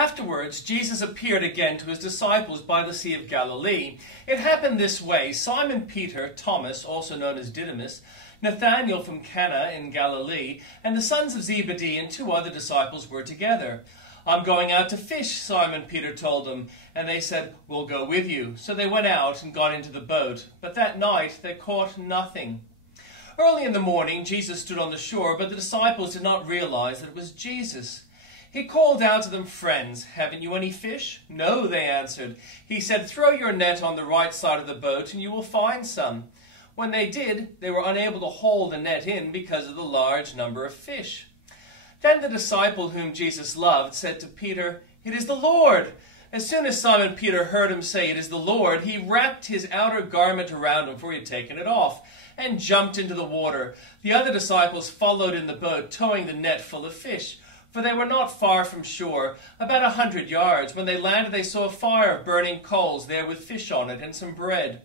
Afterwards, Jesus appeared again to his disciples by the Sea of Galilee. It happened this way. Simon Peter, Thomas, also known as Didymus, Nathanael from Cana in Galilee, and the sons of Zebedee and 2 other disciples were together. "I'm going out to fish," Simon Peter told them, and they said, "We'll go with you." So they went out and got into the boat, but that night they caught nothing. Early in the morning, Jesus stood on the shore, but the disciples did not realize that it was Jesus. He called out to them, "Friends, haven't you any fish?" "No," they answered. He said, "Throw your net on the right side of the boat, and you will find some." When they did, they were unable to haul the net in because of the large number of fish. Then the disciple whom Jesus loved said to Peter, "It is the Lord." As soon as Simon Peter heard him say, "It is the Lord," he wrapped his outer garment around him, for he had taken it off, and jumped into the water. The other disciples followed in the boat, towing the net full of fish. For they were not far from shore, about 100 yards. When they landed, they saw a fire of burning coals there with fish on it and some bread.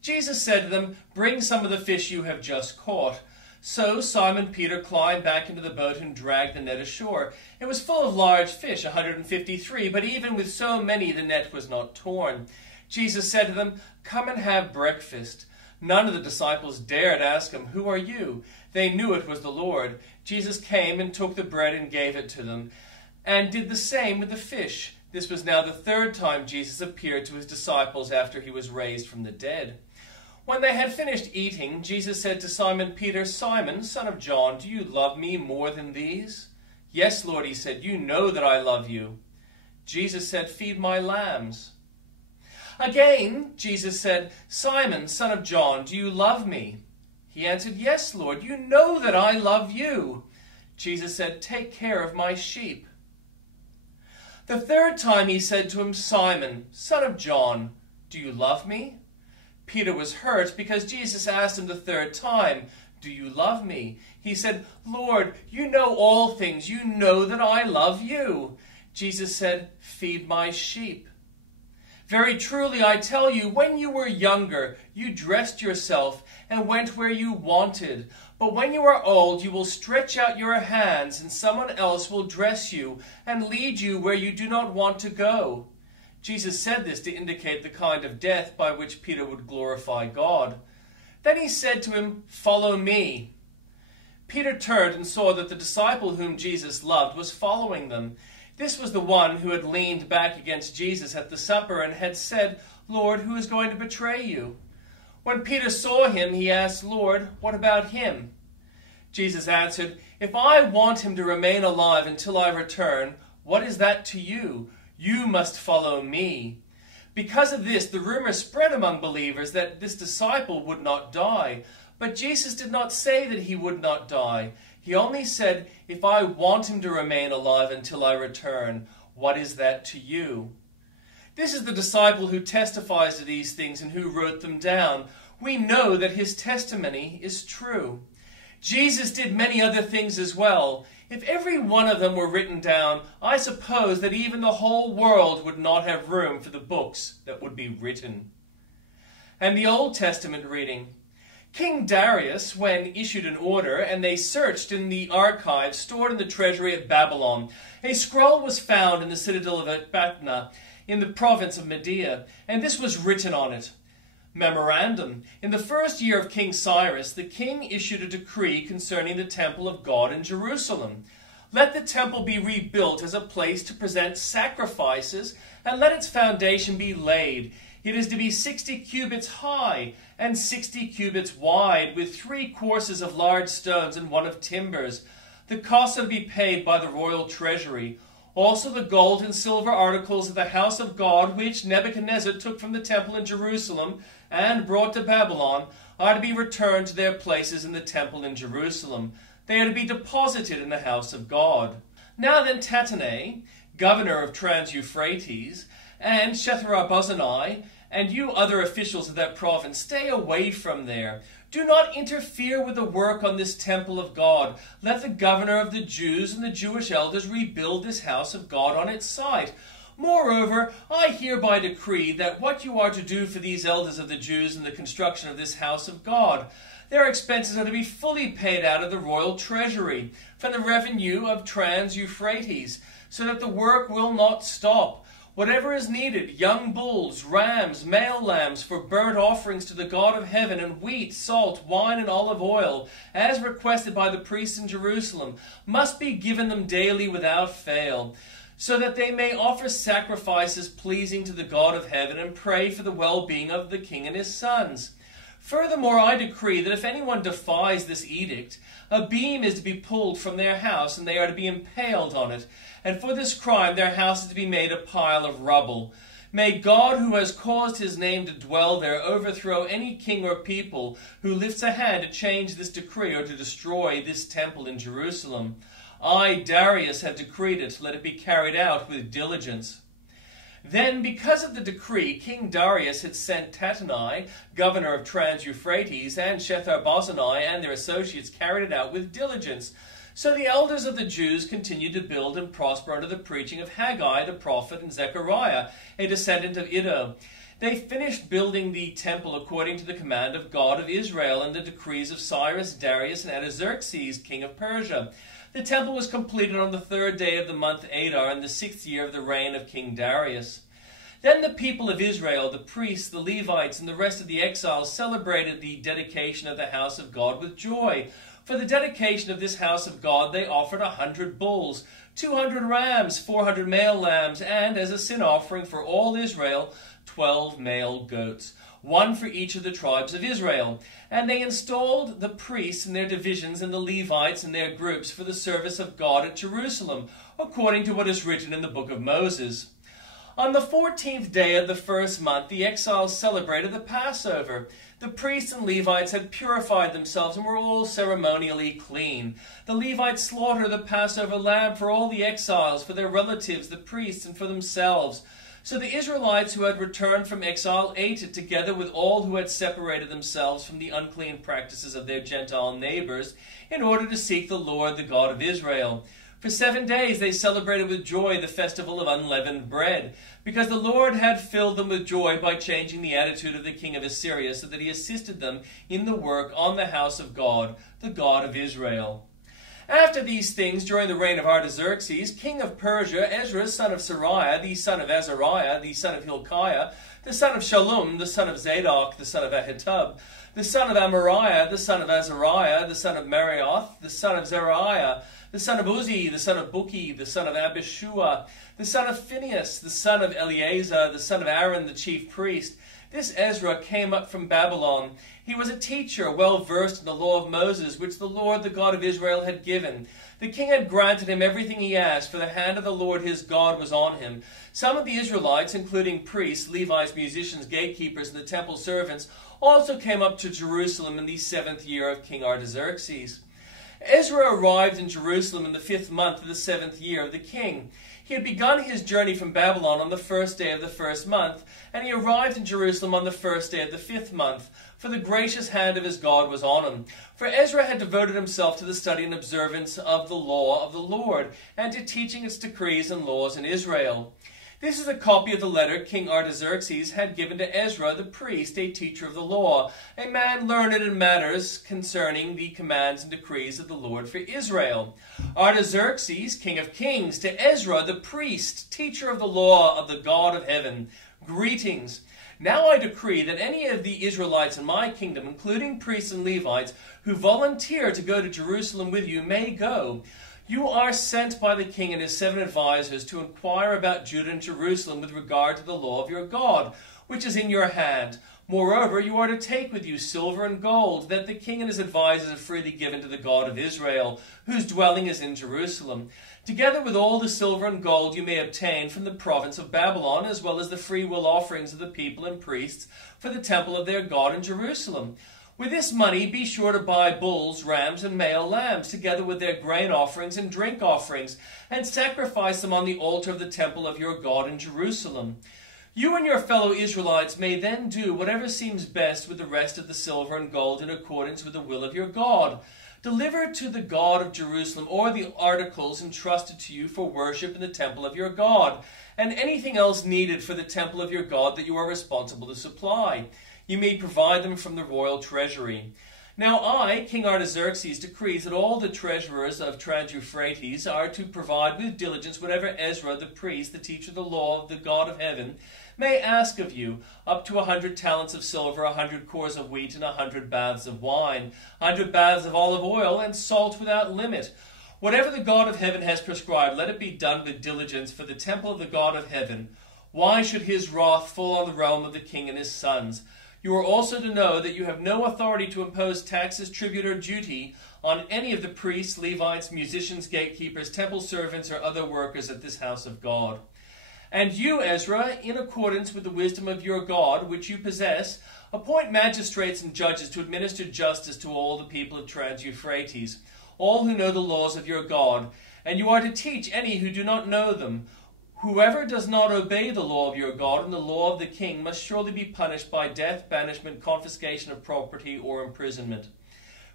Jesus said to them, "Bring some of the fish you have just caught." So Simon Peter climbed back into the boat and dragged the net ashore. It was full of large fish, 153, but even with so many the net was not torn. Jesus said to them, "Come and have breakfast." None of the disciples dared ask him, "Who are you?" They knew it was the Lord. Jesus came and took the bread and gave it to them, and did the same with the fish. This was now the 3rd time Jesus appeared to his disciples after he was raised from the dead. When they had finished eating, Jesus said to Simon Peter, "Simon, son of John, do you love me more than these?" "Yes, Lord," he said, "you know that I love you." Jesus said, "Feed my lambs." Again, Jesus said, "Simon, son of John, do you love me?" He answered, "Yes, Lord, you know that I love you." Jesus said, "Take care of my sheep." The 3rd time he said to him, "Simon, son of John, do you love me?" Peter was hurt because Jesus asked him the 3rd time, "Do you love me?" He said, "Lord, you know all things. You know that I love you." Jesus said, "Feed my sheep. Very truly I tell you, when you were younger, you dressed yourself and went where you wanted. But when you are old, you will stretch out your hands, and someone else will dress you and lead you where you do not want to go." Jesus said this to indicate the kind of death by which Peter would glorify God. Then he said to him, "Follow me." Peter turned and saw that the disciple whom Jesus loved was following them. This was the one who had leaned back against Jesus at the supper and had said, "Lord, who is going to betray you?" When Peter saw him, he asked, "Lord, what about him?" Jesus answered, "If I want him to remain alive until I return, what is that to you? You must follow me." Because of this, the rumor spread among believers that this disciple would not die. But Jesus did not say that he would not die. He only said, "If I want him to remain alive until I return, what is that to you?" This is the disciple who testifies to these things and who wrote them down. We know that his testimony is true. Jesus did many other things as well. If every one of them were written down, I suppose that even the whole world would not have room for the books that would be written. And the Old Testament reading. King Darius, when issued an order, and they searched in the archives stored in the treasury at Babylon, a scroll was found in the citadel of Ecbatana, in the province of Media, and this was written on it. Memorandum. In the 1st year of King Cyrus, the king issued a decree concerning the temple of God in Jerusalem. Let the temple be rebuilt as a place to present sacrifices, and let its foundation be laid. It is to be 60 cubits high and 60 cubits wide, with 3 courses of large stones and 1 of timbers. The cost will be paid by the royal treasury. Also the gold and silver articles of the house of God, which Nebuchadnezzar took from the temple in Jerusalem and brought to Babylon, are to be returned to their places in the temple in Jerusalem. They are to be deposited in the house of God. Now then Tattenai, governor of Trans-Euphrates, and Shethar-Bozenai, and you other officials of that province, stay away from there. Do not interfere with the work on this temple of God. Let the governor of the Jews and the Jewish elders rebuild this house of God on its site. Moreover, I hereby decree that what you are to do for these elders of the Jews in the construction of this house of God, their expenses are to be fully paid out of the royal treasury, from the revenue of Trans-Euphrates, so that the work will not stop. Whatever is needed, young bulls, rams, male lambs for burnt offerings to the God of heaven, and wheat, salt, wine, and olive oil, as requested by the priests in Jerusalem, must be given them daily without fail, so that they may offer sacrifices pleasing to the God of heaven and pray for the well-being of the king and his sons. Furthermore, I decree that if anyone defies this edict, a beam is to be pulled from their house, and they are to be impaled on it. And for this crime their house is to be made a pile of rubble. May God, who has caused his name to dwell there, overthrow any king or people who lifts a hand to change this decree or to destroy this temple in Jerusalem. I, Darius, have decreed it. Let it be carried out with diligence. Then, because of the decree, King Darius had sent Tattenai, governor of Trans-Euphrates, and Shethar-Bozenai and their associates carried it out with diligence. So the elders of the Jews continued to build and prosper under the preaching of Haggai the prophet and Zechariah, a descendant of Iddo. They finished building the temple according to the command of God of Israel and the decrees of Cyrus, Darius, and Artaxerxes, king of Persia. The temple was completed on the 3rd day of the month Adar in the 6th year of the reign of King Darius. Then the people of Israel, the priests, the Levites, and the rest of the exiles celebrated the dedication of the house of God with joy. For the dedication of this house of God they offered 100 bulls, 200 rams, 400 male lambs, and as a sin offering for all Israel, 12 male goats, one for each of the tribes of Israel. And they installed the priests in their divisions and the Levites in their groups for the service of God at Jerusalem, according to what is written in the book of Moses. On the 14th day of the 1st month, the exiles celebrated the Passover. The priests and Levites had purified themselves and were all ceremonially clean. The Levites slaughtered the Passover lamb for all the exiles, for their relatives, the priests, and for themselves. So the Israelites who had returned from exile ate it together with all who had separated themselves from the unclean practices of their Gentile neighbors, in order to seek the Lord, the God of Israel. For 7 days they celebrated with joy the festival of unleavened bread, because the Lord had filled them with joy by changing the attitude of the king of Assyria, so that he assisted them in the work on the house of God, the God of Israel. After these things, during the reign of Artaxerxes, king of Persia, Ezra, son of Sariah, the son of Azariah, the son of Hilkiah, the son of Shallum, the son of Zadok, the son of Ahitub, the son of Amariah, the son of Azariah, the son of Marioth, the son of Zerahiah, the son of Uzzi, the son of Buki, the son of Abishua, the son of Phinehas, the son of Eleazar, the son of Aaron, the chief priest. This Ezra came up from Babylon. He was a teacher, well versed in the law of Moses, which the Lord, the God of Israel, had given. The king had granted him everything he asked, for the hand of the Lord his God was on him. Some of the Israelites, including priests, Levites, musicians, gatekeepers, and the temple servants, also came up to Jerusalem in the 7th year of King Artaxerxes. Ezra arrived in Jerusalem in the 5th month of the 7th year of the king. He had begun his journey from Babylon on the 1st day of the 1st month, and he arrived in Jerusalem on the 1st day of the 5th month, for the gracious hand of his God was on him. For Ezra had devoted himself to the study and observance of the law of the Lord, and to teaching its decrees and laws in Israel. This is a copy of the letter King Artaxerxes had given to Ezra the priest, a teacher of the law, a man learned in matters concerning the commands and decrees of the Lord for Israel. Artaxerxes, king of kings, to Ezra the priest, teacher of the law of the God of heaven, greetings. Now I decree that any of the Israelites in my kingdom, including priests and Levites, who volunteer to go to Jerusalem with you may go. You are sent by the king and his 7 advisers to inquire about Judah and Jerusalem with regard to the law of your God, which is in your hand. Moreover, you are to take with you silver and gold, that the king and his advisers have freely given to the God of Israel, whose dwelling is in Jerusalem. Together with all the silver and gold you may obtain from the province of Babylon, as well as the freewill offerings of the people and priests for the temple of their God in Jerusalem. With this money be sure to buy bulls, rams, and male lambs, together with their grain offerings and drink offerings, and sacrifice them on the altar of the temple of your God in Jerusalem. You and your fellow Israelites may then do whatever seems best with the rest of the silver and gold in accordance with the will of your God. Deliver to the God of Jerusalem or the articles entrusted to you for worship in the temple of your God, and anything else needed for the temple of your God that you are responsible to supply. You may provide them from the royal treasury. Now I, King Artaxerxes, decrees that all the treasurers of Trans-Euphrates are to provide with diligence whatever Ezra the priest, the teacher of the law of the God of heaven, may ask of you, up to 100 talents of silver, 100 cores of wheat, and 100 baths of wine, 100 baths of olive oil, and salt without limit. Whatever the God of heaven has prescribed, let it be done with diligence for the temple of the God of heaven. Why should his wrath fall on the realm of the king and his sons? You are also to know that you have no authority to impose taxes, tribute, or duty on any of the priests, Levites, musicians, gatekeepers, temple servants, or other workers at this house of God. And you, Ezra, in accordance with the wisdom of your God, which you possess, appoint magistrates and judges to administer justice to all the people of Trans-Euphrates, all who know the laws of your God, and you are to teach any who do not know them. Whoever does not obey the law of your God and the law of the king must surely be punished by death, banishment, confiscation of property, or imprisonment.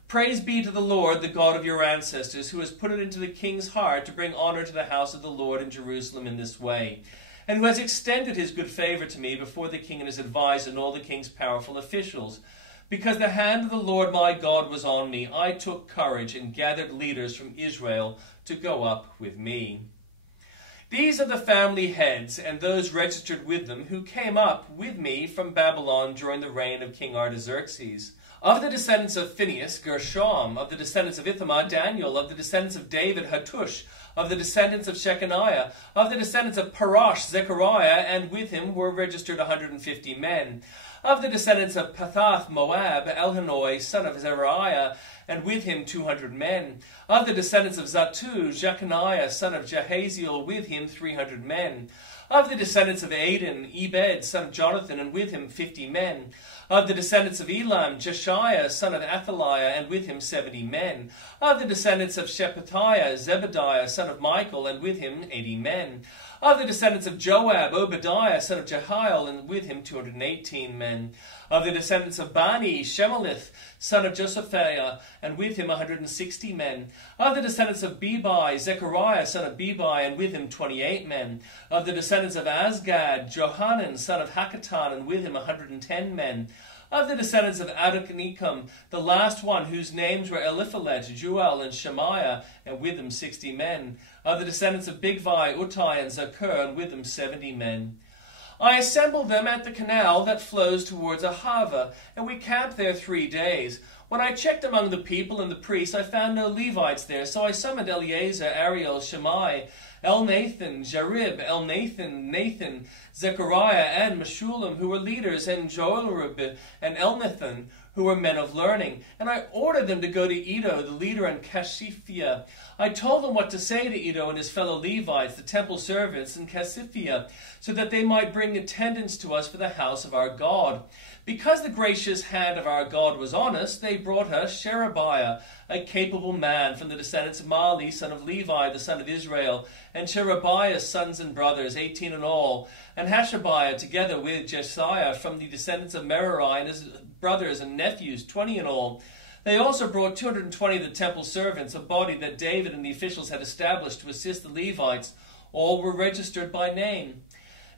Praise be to the Lord, the God of your ancestors, who has put it into the king's heart to bring honor to the house of the Lord in Jerusalem in this way, and who has extended his good favor to me before the king and his advisor and all the king's powerful officials. Because the hand of the Lord my God was on me, I took courage and gathered leaders from Israel to go up with me. These are the family heads and those registered with them who came up with me from Babylon during the reign of King Artaxerxes. Of the descendants of Phinehas, Gershom. Of the descendants of Ithamar, Daniel. Of the descendants of David, Hattush. Of the descendants of Shechaniah. Of the descendants of Parash, Zechariah, and with him were registered 150 men. Of the descendants of Pathath, Moab, Elhanoi, son of Zerahiah, and with him 200 men. Of the descendants of Zattu, Jeconiah, son of Jahaziel, with him 300 men. Of the descendants of Aden, Ebed, son of Jonathan, and with him 50 men. Of the descendants of Elam, Jeshiah, son of Athaliah, and with him 70 men. Of the descendants of Shephatiah, Zebediah, son of Michael, and with him 80 men. Of the descendants of Joab, Obadiah, son of Jehiel, and with him 218 men. Of the descendants of Bani, Shemalith, son of Josaphiah, and with him 160 men. Of the descendants of Bebai, Zechariah, son of Bebai, and with him 28 men. Of the descendants of Azgad, Johanan, son of Hakatan, and with him 110 men. Of the descendants of Adonikam, the last one, whose names were Eliphalet, Juel, and Shemaiah, and with them 60 men. Of the descendants of Bigvai, Uttai, and Zakur, and with them 70 men. I assembled them at the canal that flows towards Ahava, and we camped there 3 days. When I checked among the people and the priests, I found no Levites there, so I summoned Eleazar, Ariel, Shammai, Elnathan, Jarib, Elnathan, Nathan, Zechariah, and Meshullam, who were leaders, and Joelrib and Elnathan, who were men of learning. And I ordered them to go to Iddo, the leader, and Kashiphia. I told them what to say to Iddo and his fellow Levites, the temple servants, and Kashiphia, so that they might bring attendance to us for the house of our God. Because the gracious hand of our God was on us, they brought us Sherebiah, a capable man from the descendants of Mali, son of Levi, the son of Israel, and Sherebiah's sons and brothers, 18 in all, and Hashabiah, together with Jesiah, from the descendants of Merari, and his brothers and nephews, 20 in all. They also brought 220 of the temple servants, a body that David and the officials had established to assist the Levites. All were registered by name.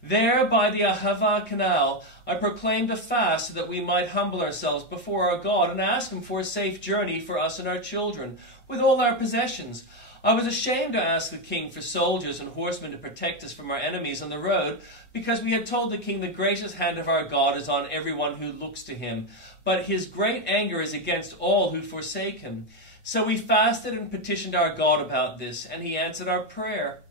There, by the Ahava canal, I proclaimed a fast so that we might humble ourselves before our God and ask him for a safe journey for us and our children, with all our possessions. I was ashamed to ask the king for soldiers and horsemen to protect us from our enemies on the road, because we had told the king the gracious hand of our God is on everyone who looks to him, but his great anger is against all who forsake him. So we fasted and petitioned our God about this, and he answered our prayer.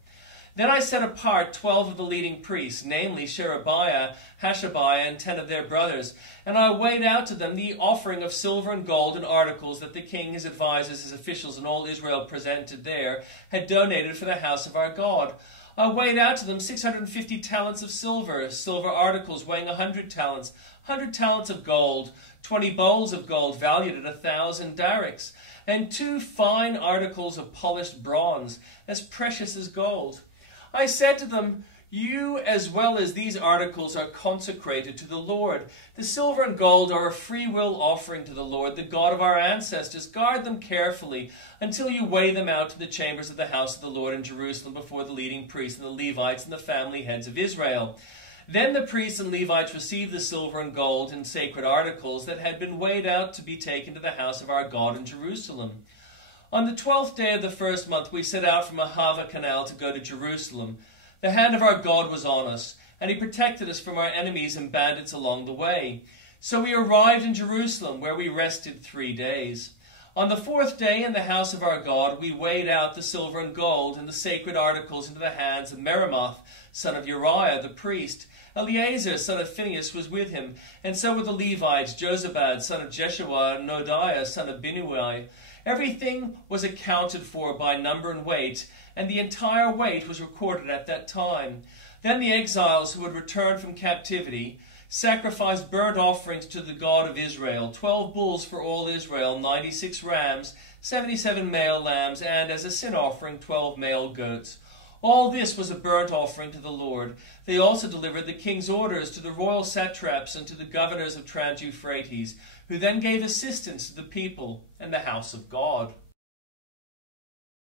Then I set apart 12 of the leading priests, namely Sherebiah, Hashabiah, and 10 of their brothers, and I weighed out to them the offering of silver and gold and articles that the king, his advisers, his officials, and all Israel presented there had donated for the house of our God. I weighed out to them 650 talents of silver, silver articles weighing 100 talents, 100 talents of gold, 20 bowls of gold valued at 1,000 darics, and 2 fine articles of polished bronze, as precious as gold. I said to them, you as well as these articles are consecrated to the Lord. The silver and gold are a free will offering to the Lord, the God of our ancestors. Guard them carefully until you weigh them out to the chambers of the house of the Lord in Jerusalem before the leading priests and the Levites and the family heads of Israel. Then the priests and Levites received the silver and gold and sacred articles that had been weighed out to be taken to the house of our God in Jerusalem. On the 12th day of the first month we set out from Ahava Canal to go to Jerusalem. The hand of our God was on us, and he protected us from our enemies and bandits along the way. So we arrived in Jerusalem, where we rested 3 days. On the 4th day, in the house of our God, we weighed out the silver and gold and the sacred articles into the hands of Meremoth, son of Uriah the priest. Eleazar, son of Phinehas, was with him, and so were the Levites, Jozabad, son of Jeshua, and Nodiah, son of Binnui. Everything was accounted for by number and weight, and the entire weight was recorded at that time. Then the exiles who had returned from captivity sacrificed burnt offerings to the God of Israel, 12 bulls for all Israel, 96 rams, 77 male lambs, and as a sin offering 12 male goats. All this was a burnt offering to the Lord. They also delivered the king's orders to the royal satraps and to the governors of Trans-Euphrates, who then gave assistance to the people and the house of God.